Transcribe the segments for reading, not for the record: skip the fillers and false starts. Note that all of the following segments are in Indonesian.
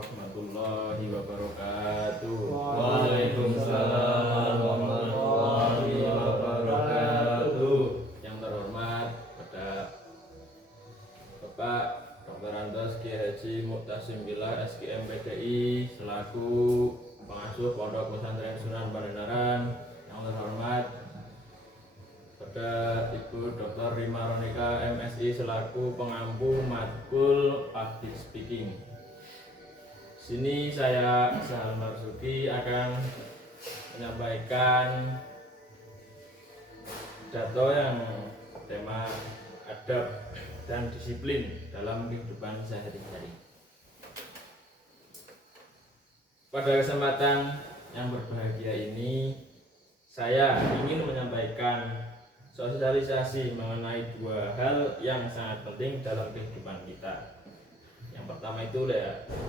warahmatullahi wabarakatuh. Waalaikumsalam warahmatullahi wabarakatuh. Yang terhormat pada Bapak Dr. Andes Kiai Haji Muktasim Billah SKM PDI selaku pengasuh Pondok Pesantren Sunan Pangandaran. Yang terhormat pada Ibu Dr. Rima Ronika MSI selaku pengampu matkul public speaking. Sini saya Sahal Marzuki akan menyampaikan pidato yang tema adab dan disiplin dalam kehidupan sehari-hari. Pada kesempatan yang berbahagia ini, saya ingin menyampaikan sosialisasi mengenai dua hal yang sangat penting dalam kehidupan kita. Yang pertama itu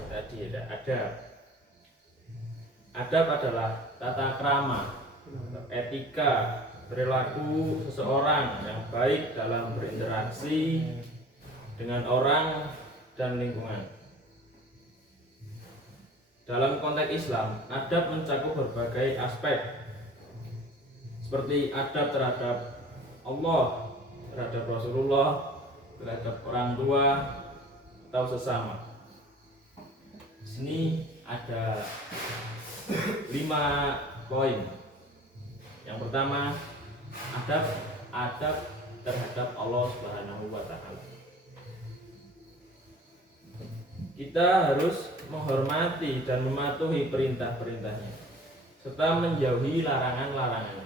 tadi ada adab. Adab adalah tata krama, etika, perilaku seseorang yang baik dalam berinteraksi dengan orang dan lingkungan. Dalam konteks Islam, adab mencakup berbagai aspek, seperti adab terhadap Allah, terhadap Rasulullah, terhadap orang tua atau sesama. Di sini ada 5 poin. Yang pertama, adab terhadap Allah Subhanahu wa Ta'ala. Kita harus menghormati dan mematuhi perintah-perintahnya serta menjauhi larangan-larangannya,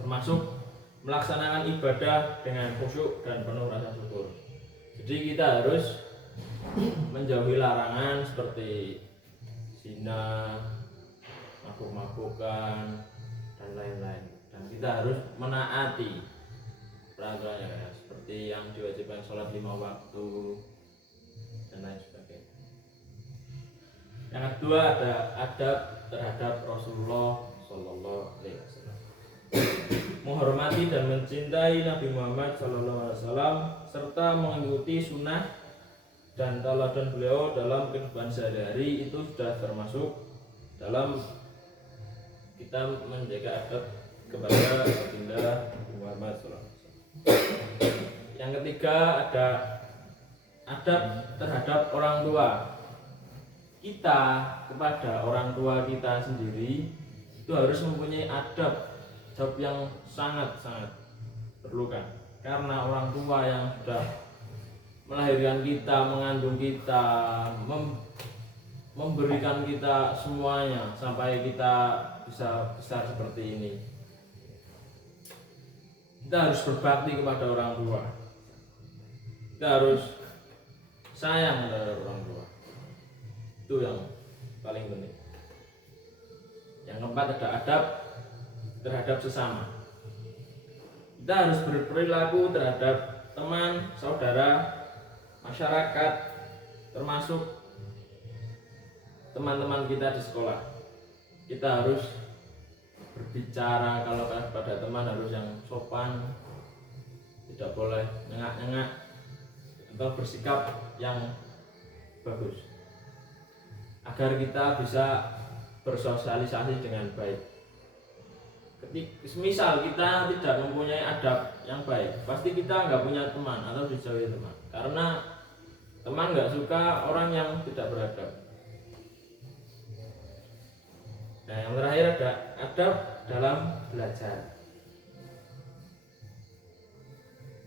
termasuk melaksanakan ibadah dengan khusyuk dan penuh rasa syukur. Jadi kita harus menjauhi larangan seperti zina, mabuk-mabukan, dan lain-lain. Dan kita harus menaati peraturannya, seperti yang diwajibkan sholat 5 waktu dan lain sebagainya. Yang kedua ada adab terhadap Rasulullah Sallallahu Alaihi Wasallam. Menghormati dan mencintai Nabi Muhammad SAW serta mengikuti sunnah dan teladan beliau dalam kehidupan sehari-hari itu sudah termasuk dalam kita menjaga adab kepada baginda Muhammad SAW. Yang ketiga ada adab terhadap orang tua. Kita kepada orang tua kita sendiri itu harus mempunyai adab yang sangat-sangat perlukan, karena orang tua yang sudah melahirkan kita, mengandung kita, memberikan kita semuanya sampai kita bisa besar seperti ini. Kita harus berbakti kepada orang tua, kita harus sayang terhadap orang tua. Itu yang paling penting. Yang keempat ada adab terhadap sesama. Kita harus berperilaku terhadap teman, saudara, masyarakat, termasuk teman-teman kita di sekolah. Kita harus berbicara kalau pada teman harus yang sopan, tidak boleh nyengak-nyengak, atau bersikap yang bagus, agar kita bisa bersosialisasi dengan baik. Misal kita tidak mempunyai adab yang baik, pasti kita nggak punya teman atau dijauhi teman, karena teman nggak suka orang yang tidak beradab. Nah, yang terakhir ada adab dalam belajar.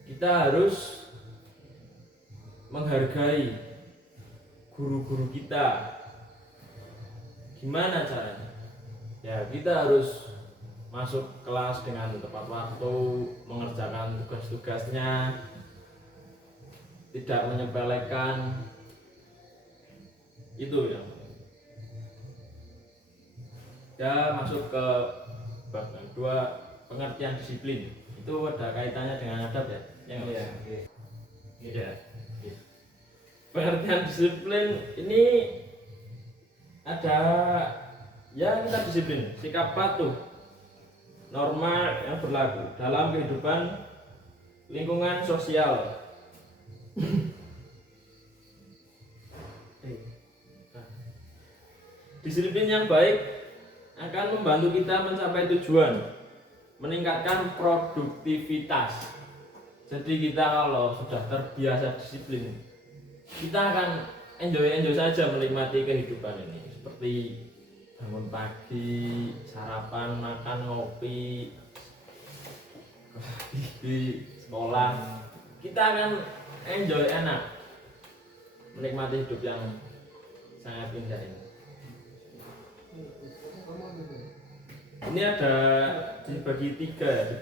Kita harus menghargai guru-guru kita. Gimana caranya? Ya, kita harus masuk kelas dengan tepat waktu, mengerjakan tugas-tugasnya, tidak menyepelekan. Itu yang ya. Masuk ke bab kedua, pengertian disiplin. Itu ada kaitannya dengan adab ya? Iya. Pengertian disiplin ini ada ya, kita disiplin, sikap patuh norma yang berlaku dalam kehidupan lingkungan sosial Disiplin yang baik akan membantu kita mencapai tujuan, meningkatkan produktivitas. Jadi kita kalau sudah terbiasa disiplin, kita akan enjoy saja menikmati kehidupan ini. Seperti bangun pagi, sarapan, makan, ngopi, di sekolah, kita akan enjoy enak, menikmati hidup yang sangat indah ini. Ini ada dibagi tiga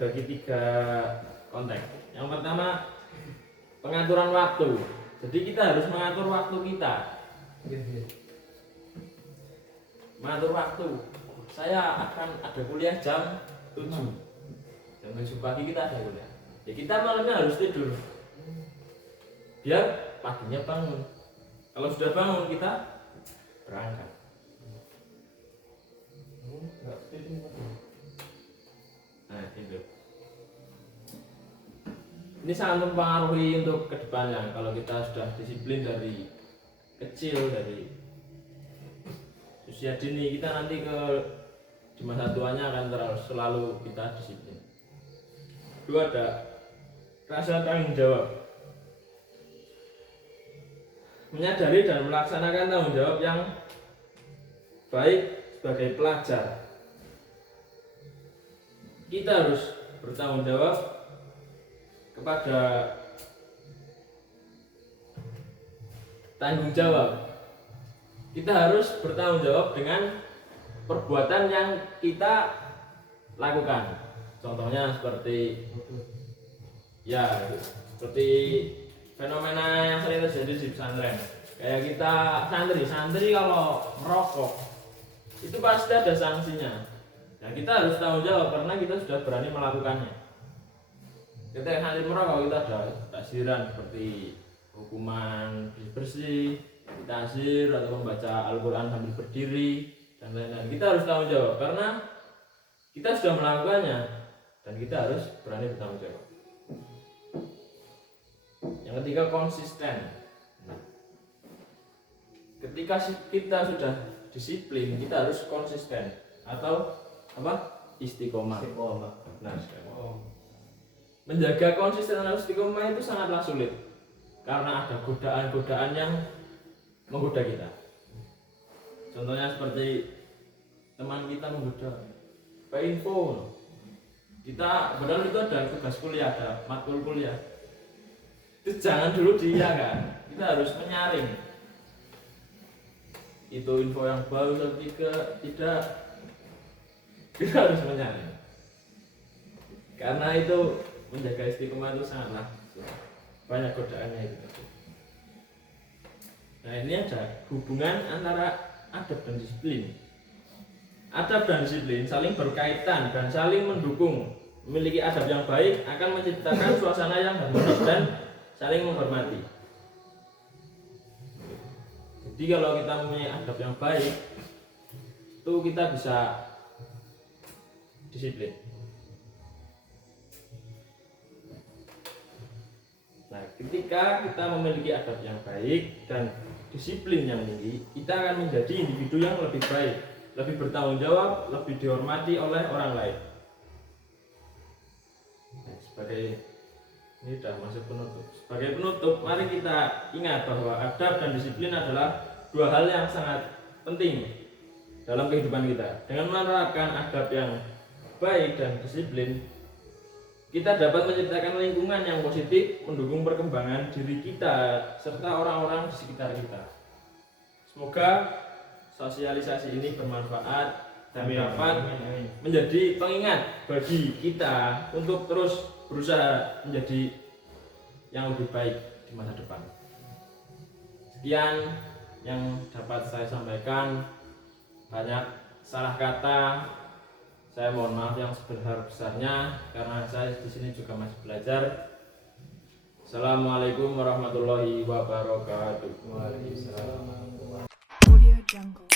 konteks. Yang pertama, pengaturan waktu. Jadi kita harus mengatur waktu kita. Mengatur waktu. Saya akan ada kuliah jam 7. Jam 7 pagi kita ada kuliah. Ya kita malamnya harus tidur. Biar paginya bangun. Kalau sudah bangun kita berangkat. Nah, itu. Ini sangat mempengaruhi untuk kedepannya. Kalau kita sudah disiplin dari kecil, dari usia dini, kita nanti di masa tuanya akan selalu kita disiplin. Kedua, ada rasa tanggung jawab. Menyadari dan melaksanakan tanggung jawab yang baik sebagai pelajar. Kita harus bertanggung jawab kepada tanggung jawab. Kita harus bertanggung jawab dengan perbuatan yang kita lakukan. Contohnya seperti fenomena yang sering terjadi di pesantren. Kayak kita santri kalau merokok itu pasti ada sanksinya. Nah, kita harus tanggung jawab karena kita sudah berani melakukannya. Ketika santri merokok kita ada takziran seperti hukuman bersih, ditazir atau membaca Al-Quran sambil berdiri dan lain-lain. Kita harus tanggung jawab karena kita sudah melakukannya dan kita harus berani bertanggung jawab. Yang ketiga, konsisten. Ketika kita sudah disiplin, kita harus konsisten atau istiqomah. Nah, menjaga konsisten dan istiqomah itu sangatlah sulit karena ada godaan-godaan yang menggoda kita. Contohnya seperti teman kita menggoda, Pak info kita, padahal itu ada tugas kuliah, ada matkul kuliah. Itu jangan dulu kan, kita harus menyaring itu info yang baru atau tidak, kita harus menyaring karena itu menjaga istiqomah itu sangatlah banyak godaannya itu. Nah, ini ada hubungan antara adab dan disiplin. Adab dan disiplin saling berkaitan dan saling mendukung. Memiliki adab yang baik akan menciptakan suasana yang harmonis dan saling menghormati. Jadi kalau kita mempunyai adab yang baik, itu kita bisa disiplin. Nah, ketika kita memiliki adab yang baik dan disiplin yang tinggi, kita akan menjadi individu yang lebih baik, lebih bertanggung jawab, lebih dihormati oleh orang lain. Nah, ini sudah masuk penutup. Sebagai penutup, mari kita ingat bahwa adab dan disiplin adalah dua hal yang sangat penting dalam kehidupan kita. Dengan menerapkan adab yang baik dan disiplin, kita dapat menciptakan lingkungan yang positif, mendukung perkembangan diri kita serta orang-orang di sekitar kita. Semoga sosialisasi ini bermanfaat dan dapat menjadi pengingat bagi kita untuk terus berusaha menjadi yang lebih baik di masa depan. Sekian yang dapat saya sampaikan. Banyak salah kata, saya mohon maaf yang sebesar-besarnya karena saya di sini juga masih belajar. Assalamualaikum warahmatullahi wabarakatuh. Waalaikumsalam. Audio Jungle.